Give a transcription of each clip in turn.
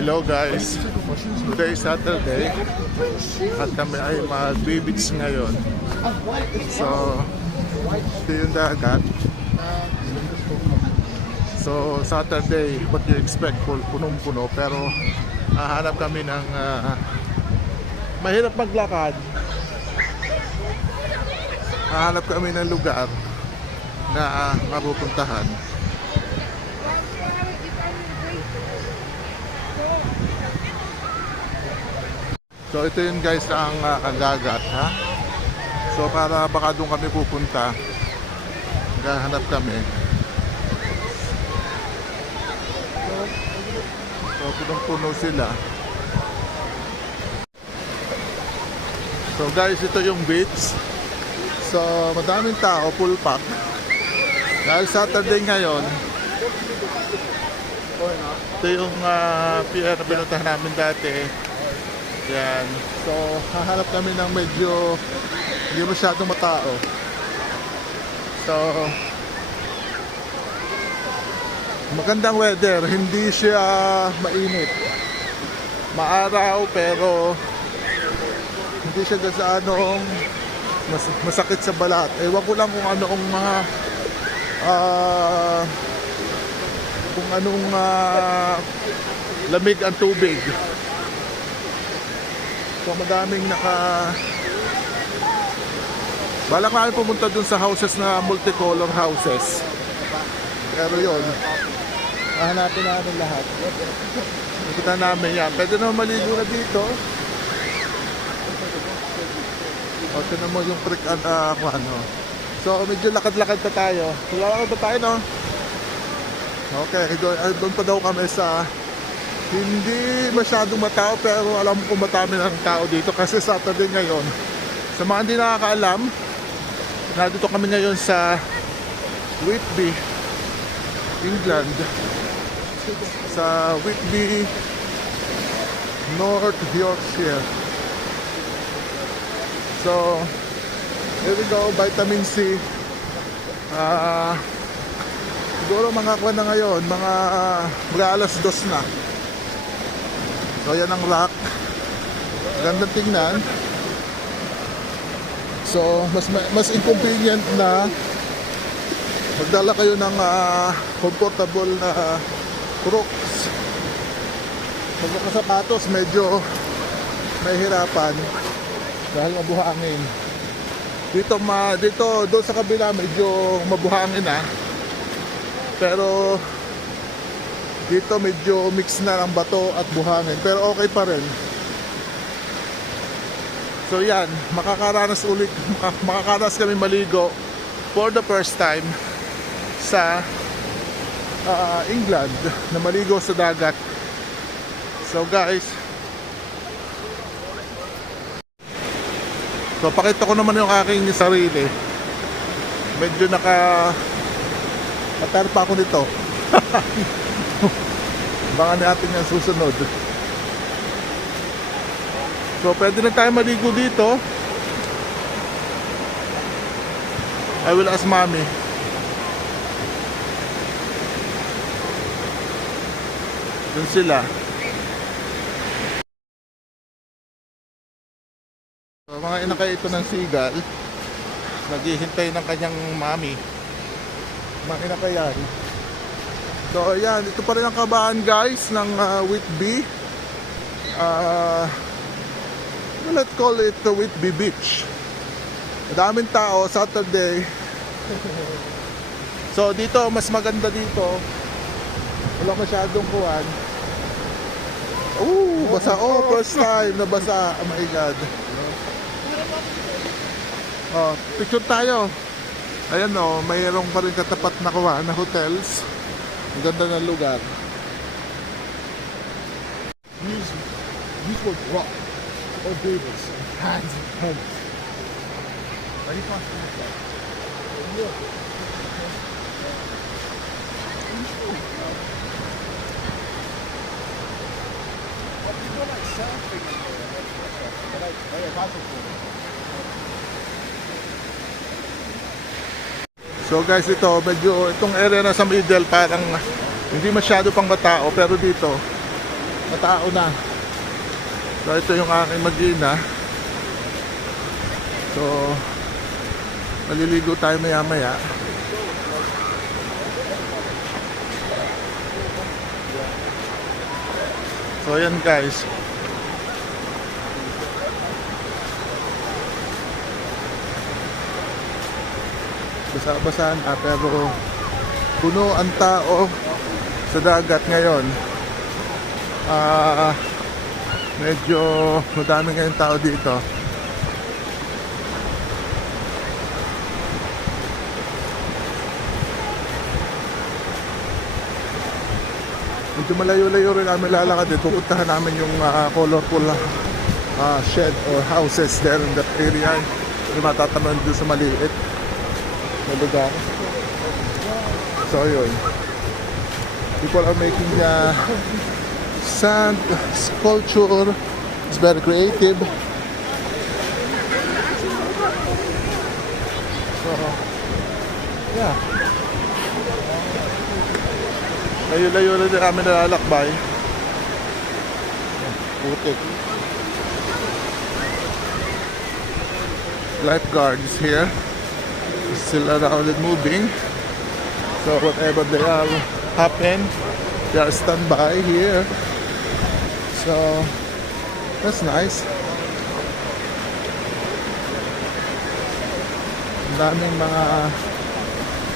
Hello guys, today is Saturday at kami ay mag-beach ngayon. So, ito yung dagat. So, Saturday, what do you expect? Punong-puno, pero hahanap kami ng mahirap maglakad. Hahanap kami ng lugar na mapupuntahan. So ito yun guys ang dagat, ha. So para baka doon kami pupunta, gahanap kami. So punong-puno sila. So guys, ito yung beach. So madaming tao, full pack. Dahil Saturday ngayon, ito yung pier na pinuntahan namin dati. Yan. So, hahanap kami ng medyo hindi masyadong matao. So, magandang weather. Hindi siya mainit. Maaraw pero hindi siya gaanong masakit sa balat. Ewan ko lang kung ano ang mga kung anong lamig ang tubig. So madaming balak namin pumunta dun sa houses na multicolor houses. Pero yun, hahanapin namin lahat. Nakita namin yan. Pwede naman maligo na dito. O, tinan mo yung creek ano. So medyo lakad-lakad pa tayo. Lakad pa tayo, no? Okay, doon pa daw kami sa hindi masyadong matao, pero alam ko matami ng tao dito kasi Saturday ngayon. Sa mga hindi nakakaalam, nandito kami ngayon sa Whitby, England. Sa Whitby, North Yorkshire. So, here we go, vitamin C. Siguro mga kwan na ngayon, mga alas 2 na. So yan ang rock. Gandang tingnan. So mas inconvenient na magdala kayo ng comfortable na Crocs. Pag nakasapatos medyo mahihirapan dahil mabuhangin. Dito doon sa kabila medyo mabuhangin na. Pero dito medyo mix na ng bato at buhangin, pero okay pa rin. So yan, makakaranas kami maligo for the first time sa England, na maligo sa dagat. So guys, so pakita ko naman yung aking sarili. Medyo naka-atar pa ako nito. Baka natin yung susunod. So pwede na tayo maligo dito. I will ask mommy. Dun sila. So, mga inakay ito ng seagull, naghihintay ng kanyang mommy. Mga inakay yan. So ayan, ito pa rin ang kabaan guys ng Whitby. Let's call it Whitby Beach. Madaming tao, Saturday. So dito, mas maganda dito. Wala masyadong kuwan. Basa. Oh, first time nabasa. Oh my God. Oh, picture tayo. Ayan o, mayroong pa rin katapat na kuwan na hotels. Ang ganda ng lugar. These were rock or Davis and hands and homes. Ready for that? Look. So guys, ito medyo itong area na sa middle parang Hindi masyado pang matao, pero dito, matao na. So, ito yung aking mag-ina. So, maliligo tayo maya-maya. So, ayan guys. Basa-basa na, pero puno ang tao sa dagat ngayon. Medyo madami ngayong tao dito. Medyo malayo-layo rin namin lalakad dito. Pupuntahan namin yung colorful shed or houses there in that area. Yung matataman doon sa maliit na lugar. So yun, people are making sand sculpture. It's very creative. So yeah, layo-layo na din namin nalalakbay. Putik. Lifeguards here, still around and moving. So whatever they are happen, they are standby here. So that's nice. Ang daming mga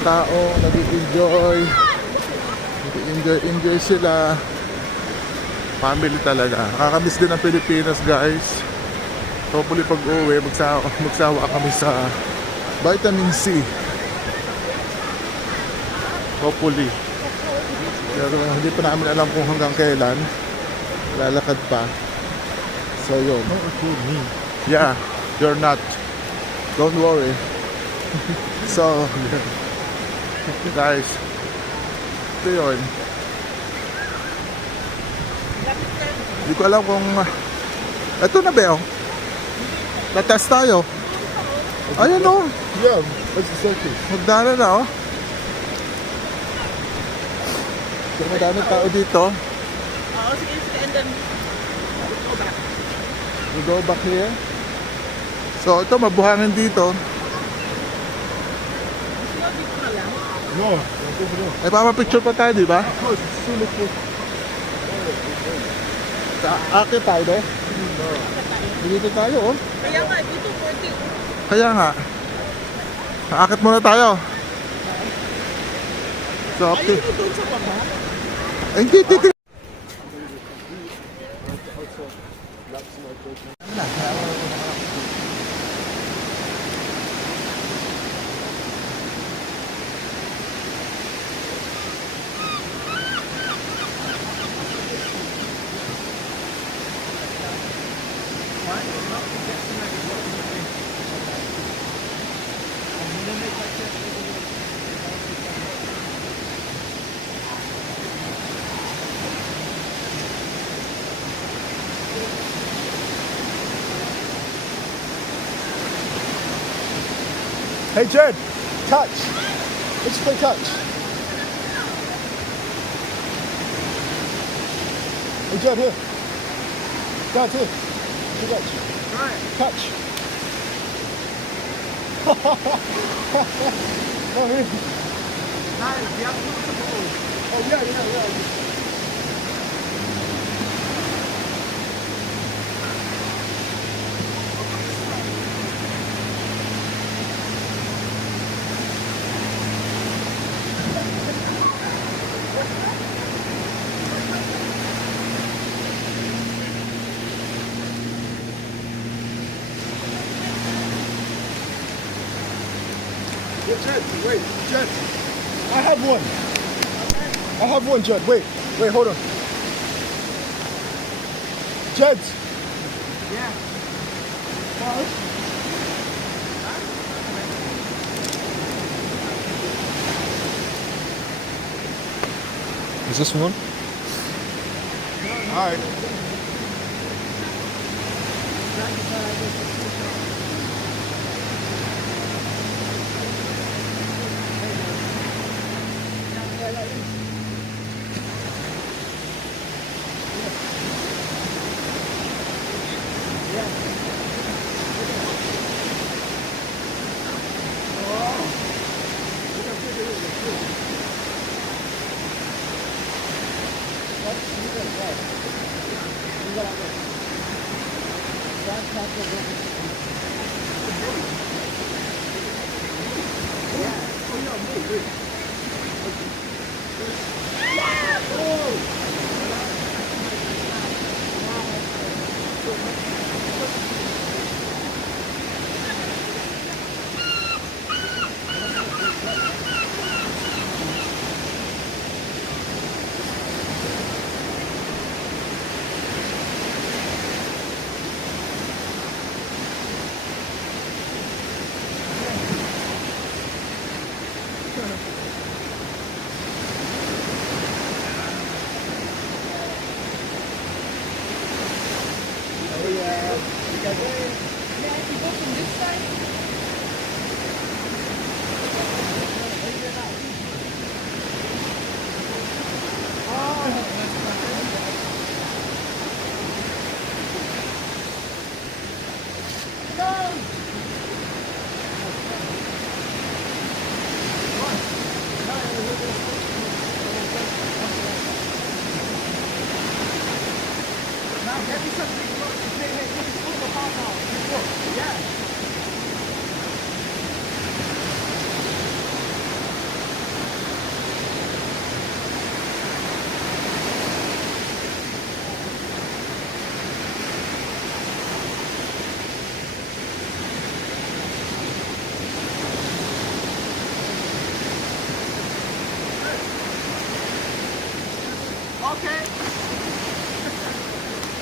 tao nag-enjoy sila. Family talaga. Nakakamiss din ang Pilipinas, guys. Hopefully pag uwi, magsawa kami sa vitamin C. Hopefully. Pero hindi pa namin alam kung hanggang kailan. Lalakad pa. So yun. Yeah, you're not. Don't worry. So, guys, ito yun. Hindi ko alam kung ito na ba yun? Tatest tayo. Ayan o. Yeah, that's the circus. Magdala na o. So, madaming tao dito. Oo, sige, and then go back. We go back here. So, ito, mabuhangin dito. Dito na lang. No, that's over there. Ay, papapicture pa tayo, di ba? Of course, it's so much more. Akit tayo, de. Dito tayo, oh. Kaya nga, dito 40. Kaya nga. Akit muna tayo. So, okay. Ayun doon sa baba. Ay, hindi. Hey, Jed, touch. Let's play touch. Hey, Jed, here. Dad, here. Hey, touch. Touch. Oh, here. Oh, yeah. Jed, wait, Jed. I have one. I have one, Jed. Wait, hold on. Jed. Yeah. Is this one? All right. Okay.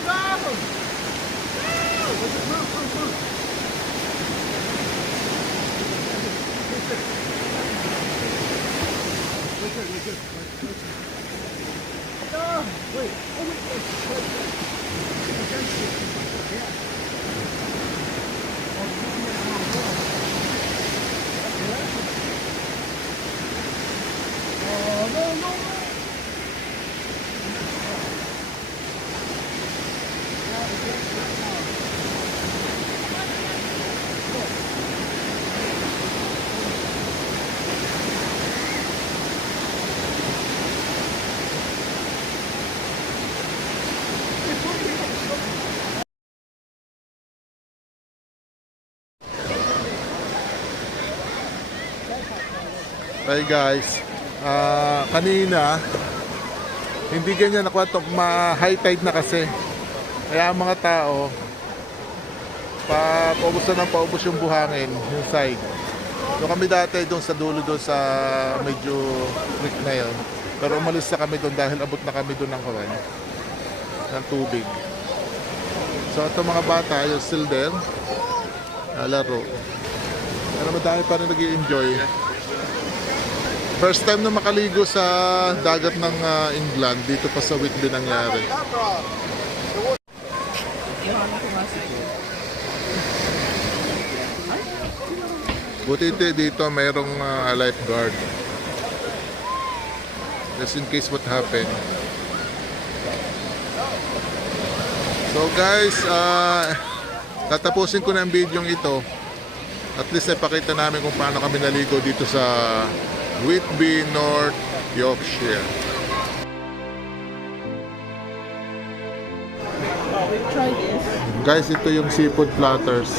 Go! Move. No! Wait. Oh, wait. Oh, no. Hey guys, kanina hindi ganyan nakuha to, high tide na kasi. Kaya ang mga tao paubos na ng paubos yung buhangin, yung side. Doon kami dati doon sa dulo doon sa medyo creek na yun. Pero umalis na kami doon dahil abot na kami doon ng kawan ng tubig. So ito mga bata, yung still there, laro. Pero madami pa rin nag-i-enjoy. First time na makaligo sa dagat ng England, dito pa sa Whitby nangyari. Buti dito mayroong lifeguard. Just in case what happened. So guys, tatapusin ko na ang video ito. At least ipakita namin kung paano kami naligo dito sa Whitby, North Yorkshire. Try this. Guys, ito yung seafood platters.